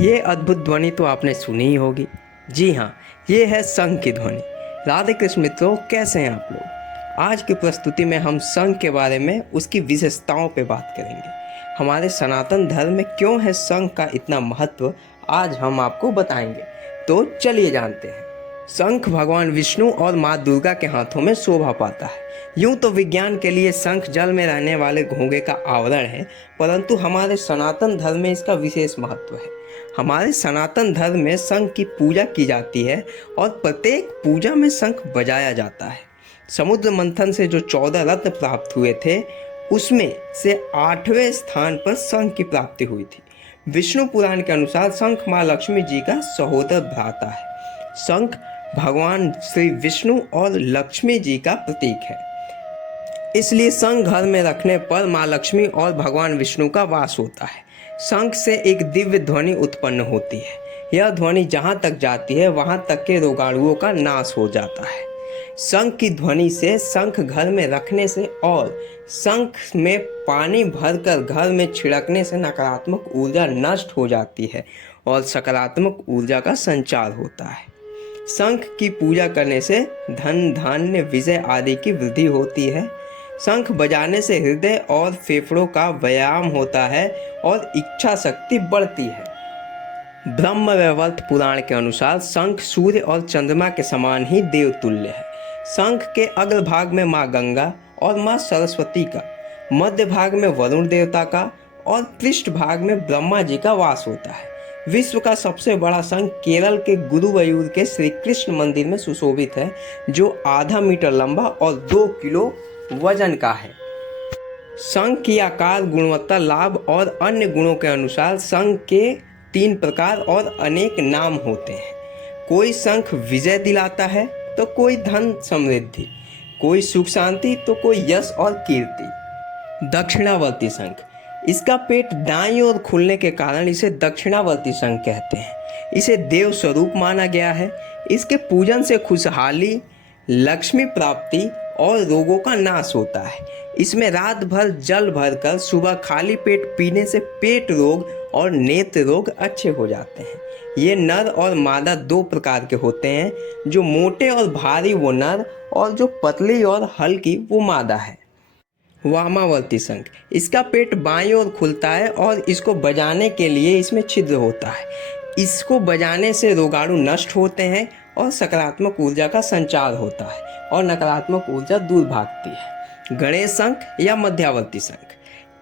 ये अद्भुत ध्वनि तो आपने सुनी ही होगी। जी हाँ, ये है शंख की ध्वनि। राधे कृष्ण मित्रों, कैसे हैं आप लोग। आज की प्रस्तुति में हम शंख के बारे में, उसकी विशेषताओं पे बात करेंगे। हमारे सनातन धर्म में क्यों है शंख का इतना महत्व, आज हम आपको बताएंगे। तो चलिए जानते हैं। शंख भगवान विष्णु और माँ दुर्गा के हाथों में शोभा पाता है। यूं तो विज्ञान के लिए शंख जल में रहने वाले घोंघे का आवरण है, परंतु हमारे सनातन धर्म में इसका विशेष महत्व है। हमारे सनातन धर्म में शंख की पूजा की जाती है और प्रत्येक पूजा में शंख बजाया जाता है। समुद्र मंथन से जो 14 रत्न प्राप्त हुए थे, उसमें से 8वें स्थान पर शंख की प्राप्ति हुई थी। विष्णु पुराण के अनुसार शंख माँ लक्ष्मी जी का सहोदर भ्राता है। शंख भगवान श्री विष्णु और लक्ष्मी जी का प्रतीक है, इसलिए शंख घर में रखने पर माँ लक्ष्मी और भगवान विष्णु का वास होता है। शंख से एक दिव्य ध्वनि उत्पन्न होती है। यह ध्वनि जहाँ तक जाती है वहाँ तक के रोगाणुओं का नाश हो जाता है। शंख की ध्वनि से, शंख घर में रखने से और शंख में पानी भरकर घर में छिड़कने से नकारात्मक ऊर्जा नष्ट हो जाती है और सकारात्मक ऊर्जा का संचार होता है। शंख की पूजा करने से धन, धान्य, विजय आदि की वृद्धि होती है। शंख बजाने से हृदय और फेफड़ों का व्यायाम होता है और इच्छा शक्ति बढ़ती है। ब्रह्म वैवर्त पुराण के अनुसार शंख सूर्य और चंद्रमा के समान ही देवतुल्य है। शंख के अग्र भाग में माँ गंगा और माँ सरस्वती का, मध्य भाग में वरुण देवता का और पृष्ठ भाग में ब्रह्मा जी का वास होता है। विश्व का सबसे बड़ा शंख केरल के गुरुवायूर के श्री कृष्ण मंदिर में सुशोभित है, जो आधा मीटर लंबा और 2 किलो वजन का है। शंख की आकार, गुणवत्ता, लाभ और अन्य गुणों के अनुसार शंख के 3 प्रकार और अनेक नाम होते हैं। कोई शंख विजय दिलाता है तो कोई धन समृद्धि, कोई सुख शांति तो कोई यश और कीर्ति। दक्षिणावर्ती शंख, इसका पेट दाईं ओर खुलने के कारण इसे दक्षिणावर्ती शंख कहते हैं। इसे देव स्वरूप माना गया है। इसके पूजन से खुशहाली, लक्ष्मी प्राप्ति और रोगों का नाश होता है। इसमें रात भर जल भरकर सुबह खाली पेट पीने से पेट रोग और नेत्र रोग अच्छे हो जाते हैं। ये नर और मादा 2 प्रकार के होते हैं। जो मोटे और भारी वो नर और जो पतली और हल्की वो मादा है। वामावर्ती शंख, इसका पेट बाईं ओर खुलता है और इसको बजाने के लिए इसमें छिद्र होता है। इसको बजाने से रोगाणु नष्ट होते हैं और सकारात्मक ऊर्जा का संचार होता है और नकारात्मक ऊर्जा दूर भागती है। गणेश शंख या मध्यावर्ती शंख,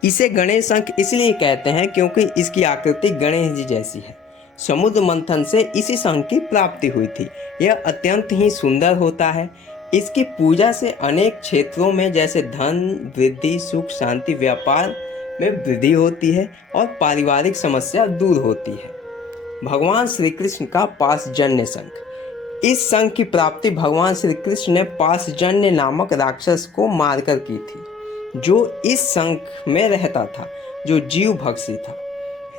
इसे गणेश शंख इसलिए कहते हैं क्योंकि इसकी आकृति गणेश जी जैसी है। समुद्र मंथन से इसी शंख की प्राप्ति हुई थी। यह अत्यंत ही सुंदर होता है। इसकी पूजा से अनेक क्षेत्रों में जैसे धन वृद्धि, सुख शांति, व्यापार में वृद्धि होती है और पारिवारिक समस्या दूर होती है। भगवान श्री कृष्ण का पासजन्य शंख, इस शंख की प्राप्ति भगवान श्री कृष्ण ने पासजन्य नामक राक्षस को मारकर की थी, जो इस शंख में रहता था, जो जीव भक्षी था।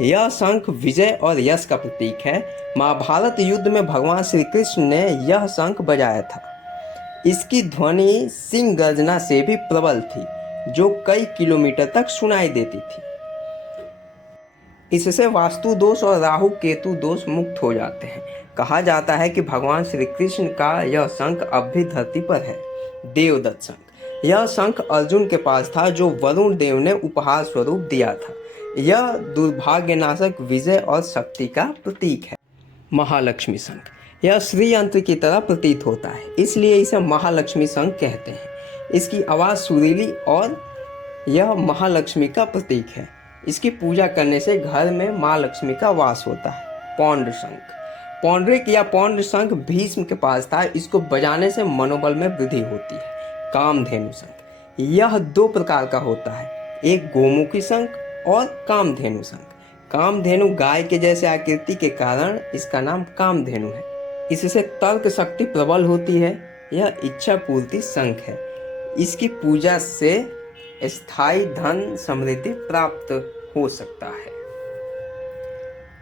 यह शंख विजय और यश का प्रतीक है। महाभारत युद्ध में भगवान श्री कृष्ण ने यह शंख बजाया था। इसकी ध्वनि सिंह गर्जना से भी प्रबल थी, जो कई किलोमीटर तक सुनाई देती थी। इससे वास्तु दोष और राहु केतु दोष मुक्त हो जाते हैं। कहा जाता है कि भगवान श्री कृष्ण का यह शंख अब भी धरती पर है। देवदत्त शंख, यह शंख अर्जुन के पास था, जो वरुण देव ने उपहार स्वरूप दिया था। यह दुर्भाग्यनाशक विजय और शक्ति का प्रतीक है। महालक्ष्मी शंख, यह श्री यंत्र की तरह प्रतीत होता है, इसलिए इसे महालक्ष्मी शंख कहते हैं। इसकी आवाज़ सुरीली और यह महालक्ष्मी का प्रतीक है। इसकी पूजा करने से घर में माँ लक्ष्मी का वास होता है। पौंड्र शंख, पौंड्रिक या पौंड्र शंख भीष्म के पास था। इसको बजाने से मनोबल में वृद्धि होती है। कामधेनु शंख, यह 2 प्रकार का होता है, एक गोमुखी शंख और कामधेनु शंख। कामधेनु गाय के जैसे आकृति के कारण इसका नाम कामधेनु है। इससे तर्क शक्ति प्रबल होती है। यह इच्छा पूर्ति शंख है। इसकी पूजा से स्थायी धन समृद्धि प्राप्त हो सकता है।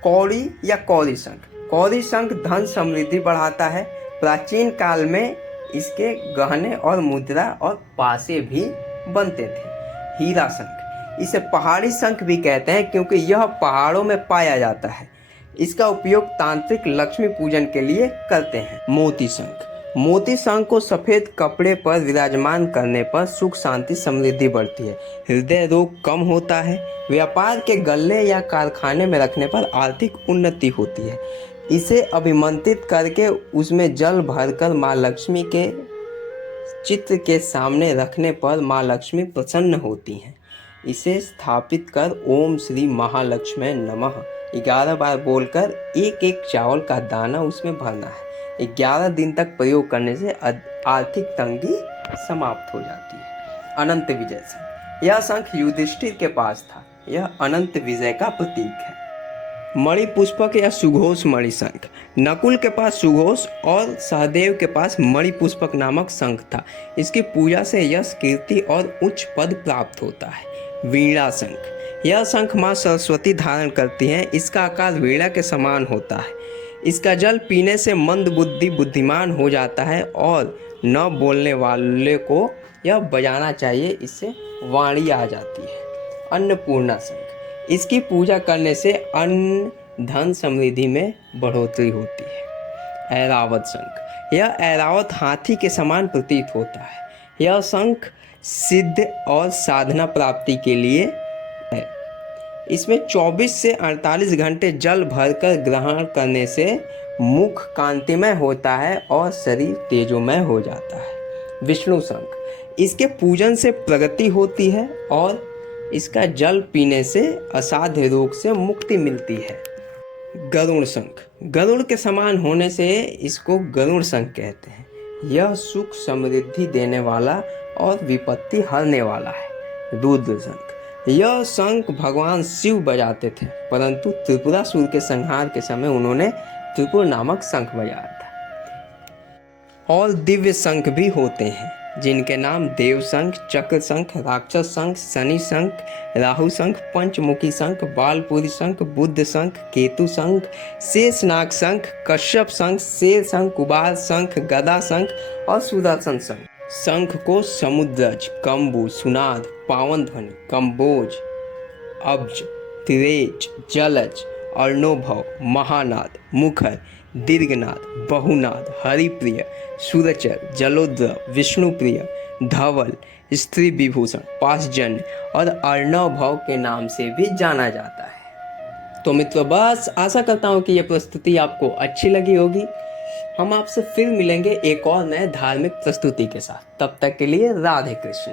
कौड़ी या कौड़ी शंख, कौड़ी शंख धन समृद्धि बढ़ाता है। प्राचीन काल में इसके गहने और मुद्रा और पासे भी बनते थे। हीरा शंख, इसे पहाड़ी शंख भी कहते हैं क्योंकि यह पहाड़ों में पाया जाता है। इसका उपयोग तांत्रिक लक्ष्मी पूजन के लिए करते हैं। मोती शंख। मोती शंख को सफेद कपड़े पर विराजमान करने पर सुख शांति समृद्धि बढ़ती है, हृदय रोग कम होता है, व्यापार के गल्ले या कारखाने में रखने पर आर्थिक उन्नति होती है। इसे अभिमंत्रित करके उसमें जल भरकर माँ लक्ष्मी के चित्र के सामने रखने पर माँ लक्ष्मी प्रसन्न होती हैं। इसे स्थापित कर ओम श्री महालक्ष्मी नमः 11 बार बोलकर एक एक चावल का दाना उसमें भरना है। 11 दिन तक प्रयोग करने से आर्थिक तंगी समाप्त हो जाती है। अनंत विजय शंख। यह शंख युधिष्ठिर के पास था। यह अनंत विजय का प्रतीक है। मणिपुष्पक या सुघोष मणि शंख। नकुल के पास सुघोष और सहदेव के पास मणिपुष्पक नामक शंख था। इसकी पूजा से यश, कीर्ति और उच्च पद प्राप्त होता है। वीणा शंख। यह शंख माँ सरस्वती धारण करती हैं। इसका आकार वीणा के समान होता है। इसका जल पीने से मंद बुद्धि बुद्धिमान हो जाता है और न बोलने वाले को यह बजाना चाहिए, इससे वाणी आ जाती है। अन्नपूर्णा शंख। इसकी पूजा करने से अन्न धन समृद्धि में बढ़ोतरी होती है। ऐरावत शंख। यह ऐरावत हाथी के समान प्रतीत होता है। यह शंख सिद्ध और साधना प्राप्ति के लिए है। इसमें 24 से 48 घंटे जल भरकर ग्रहण करने से मुख कांतिमय होता है और शरीर तेजोमय हो जाता है। विष्णु शंख। इसके पूजन से प्रगति होती है और इसका जल पीने से असाध्य रोग से मुक्ति मिलती है। गरुड़ शंख। गरुड़ के समान होने से इसको गरुड़ शंख कहते हैं। यह सुख समृद्धि देने वाला और विपत्ति हरने वाला है। रुद्र शंख। यह शंख भगवान शिव बजाते थे, परंतु त्रिपुरासुर के संहार के समय उन्होंने त्रिपुर नामक शंख बजाया था। और दिव्य शंख भी होते हैं जिनके नाम देव शंख, चक्र शंख, राक्षस शंख, शनि शंख, राहु शंख, पंचमुखी शंख, बालपुरी शंख, बुद्ध शंख, केतु शंख, शेषनाग शंख, कश्यप शंख, शेर शंख, कुबार शंख, गदा शंख और सुदर्शन शंख। शंख को समुद्रज, कंबु, सुनाद, पावन ध्वनि, कंबोज, अब्ज, तिरेच, जलज, अर्णोभव, महानाद, मुखर, दीर्घनाद, बहुनाद, हरिप्रिय, सुरचर, जलोद्र, विष्णुप्रिय, धवल, स्त्री विभूषण, पासजन्य और अर्णवभव के नाम से भी जाना जाता है। तो मित्रों, बस आशा करता हूँ कि यह प्रस्तुति आपको अच्छी लगी होगी। हम आपसे फिर मिलेंगे एक और नए धार्मिक प्रस्तुति के साथ। तब तक के लिए राधे कृष्ण।